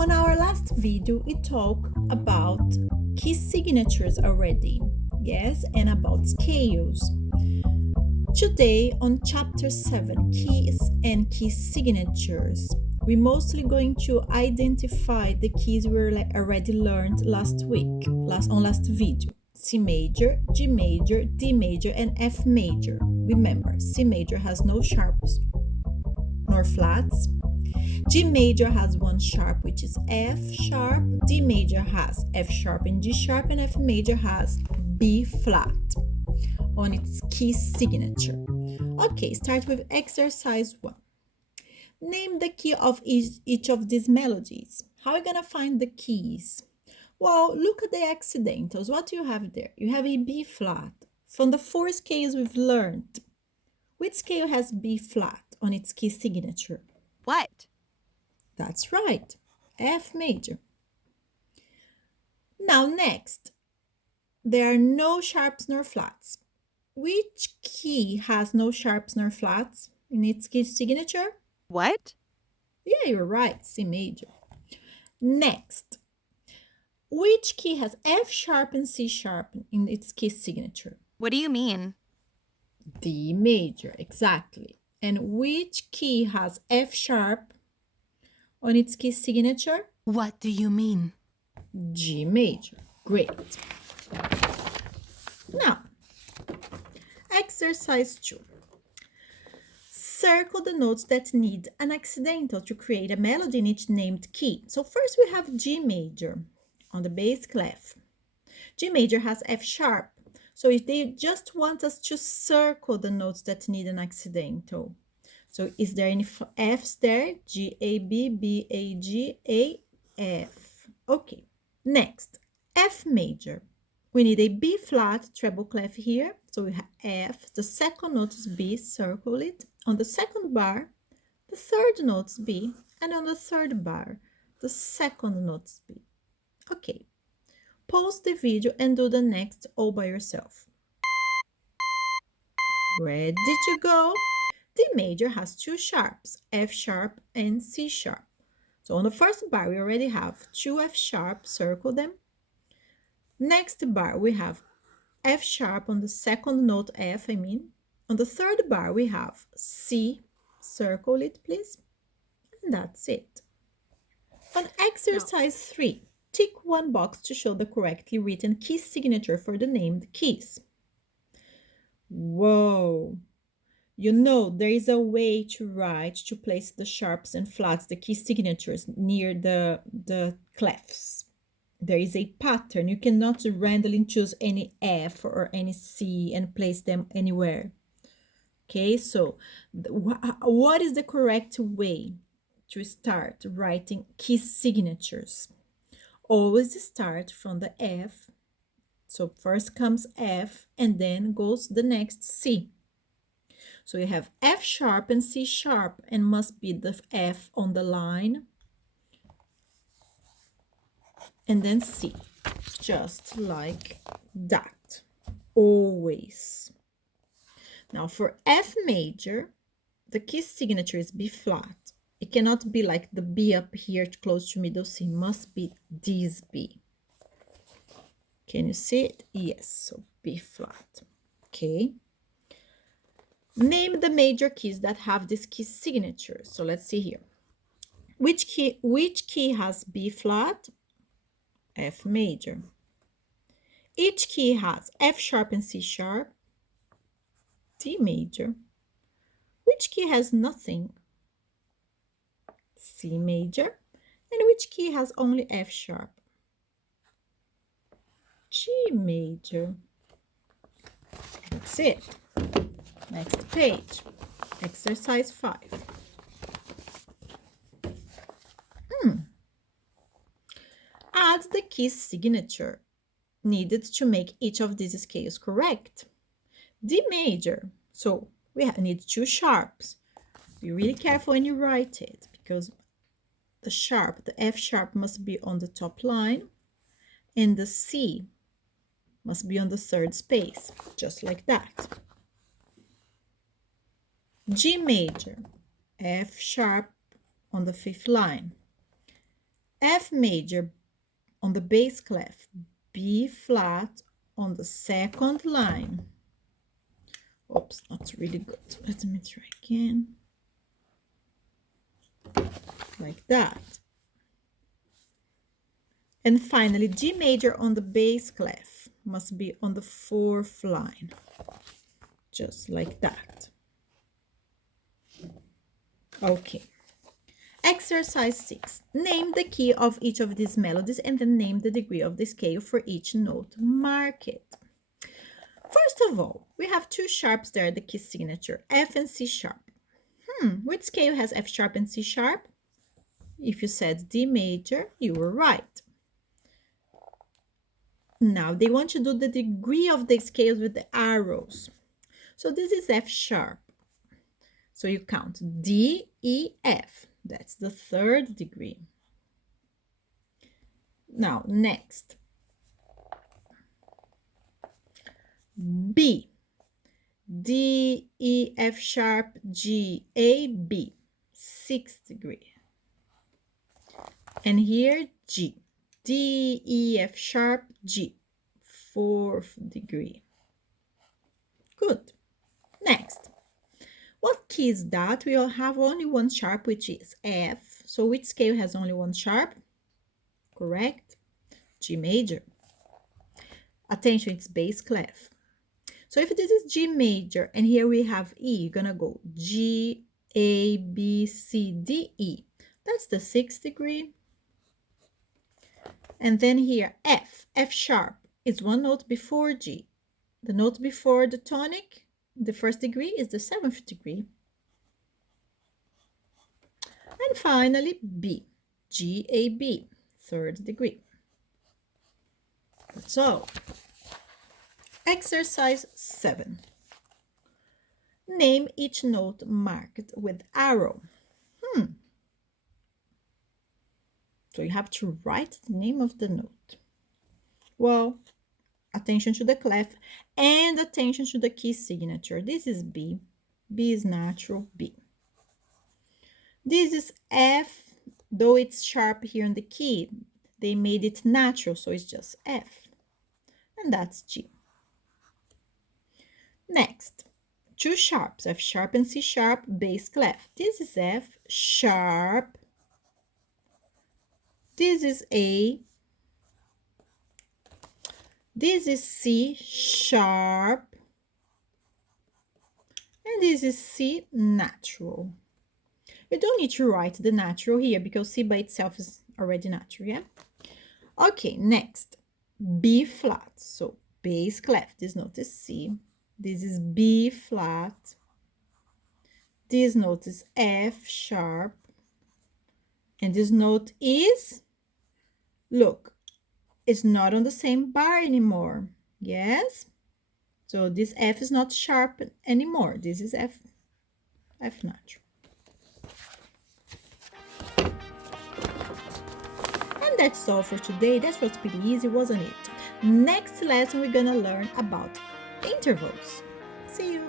On our last video, we talked about key signatures already, yes, and about scales. Today, on chapter 7, keys and key signatures, we're mostly going to identify the keys we already learned last video. C major, G major, D major, and F major. Remember, C major has no sharps nor flats. G major has one sharp, which is F sharp. D major has F sharp and G sharp, and F major has B flat on its key signature. Okay, start with exercise 1. Name the key of each of these melodies. How are you gonna find the keys? Well, look at the accidentals. What do you have there? You have a B flat. From the 4 scales we've learned, which scale has B flat on its key signature? What? That's right, F major. Now next, there are no sharps nor flats. Which key has no sharps nor flats in its key signature? What? Yeah, you're right, C major. Next, which key has F sharp and C sharp in its key signature? What do you mean? D major, exactly. And which key has F sharp on its key signature? What do you mean? G major. Great. Now, exercise 2. Circle the notes that need an accidental to create a melody in each named key. So first we have G major on the bass clef. G major has F sharp. So if they just want us to circle the notes that need an accidental. So is there any F's there? G, A, B, B, A, G, A, F. Okay. Next, F major. We need a B flat treble clef here. So we have F. The second note is B. Circle it. On the second bar, the third note is B. And on the third bar, the second note is B. Okay. Pause the video and do the next all by yourself. Ready to go? D major has 2 sharps, F sharp and C sharp. So on the first bar, we already have 2 F sharp, circle them. Next bar, we have F sharp on the second note F, On the third bar, we have C, circle it please. And that's it. On exercise 3, tick one box to show the correctly written key signature for the named keys. Whoa! You know, there is a way to place the sharps and flats, the key signatures near the clefs. There is a pattern. You cannot randomly choose any F or any C and place them anywhere. Okay, so what is the correct way to start writing key signatures? Always start from the F. So first comes F and then goes the next C. So you have F sharp and C sharp and must be the F on the line. And then C, just like that, always. Now for F major, the key signature is B flat. It cannot be like the B up here close to middle C, must be this B. Can you see it? Yes, so B flat, okay. Name the major keys that have this key signature. So let's see here. Which key has B flat? F major. Each key has F sharp and C sharp? D major. Which key has nothing? C major. And which key has only F sharp? G major. That's it. Next page, exercise 5. Add the key signature needed to make each of these scales correct. D major, so we need 2 sharps. Be really careful when you write it because the F sharp must be on the top line and the C must be on the third space, just like that. G major, F sharp on the 5th line. F major on the bass clef, B flat on the second line. Oops, not really good. Let me try again. Like that. And finally, G major on the bass clef must be on the fourth line. Just like that. Okay. Exercise 6. Name the key of each of these melodies and then name the degree of the scale for each note. Mark it. First of all, we have two sharps there, the key signature, F and C sharp. Which scale has F sharp and C sharp? If you said D major, you were right. Now, they want you to do the degree of the scales with the arrows. So this is F sharp. So you count D, E, F. That's the third degree. Now, next. B. D, E, F sharp, G, A, B. Sixth degree. And here, G. D, E, F sharp, G. Fourth degree. Good. Next. What key is that? We all have only one sharp, which is F. So which scale has only one sharp? Correct. G major. Attention, it's bass clef. So if this is G major and here we have E, you're gonna go G, A, B, C, D, E. That's the sixth degree. And then here F, F sharp is one note before G. The note before the tonic, the first degree, is the seventh degree. And finally B, G, A, B, third degree. That's all. Exercise 7. Name each note marked with arrow. So you have to write the name of the note. Well, attention to the clef and attention to the key signature. This is B. B is natural B. This is F, though it's sharp here in the key. They made it natural, so it's just F. And that's G. Next, two sharps, F sharp and C sharp, bass clef. This is F sharp. This is A. This is C sharp. And this is C natural. You don't need to write the natural here because C by itself is already natural, yeah? Okay, next, B flat. So bass clef, this note is C. This is B flat. This note is F sharp. And this note is, look, it's not on the same bar anymore. Yes? So this F is not sharp anymore. This is F natural. And that's all for today. That was pretty easy, wasn't it? Next lesson, we're gonna learn about intervals. See you.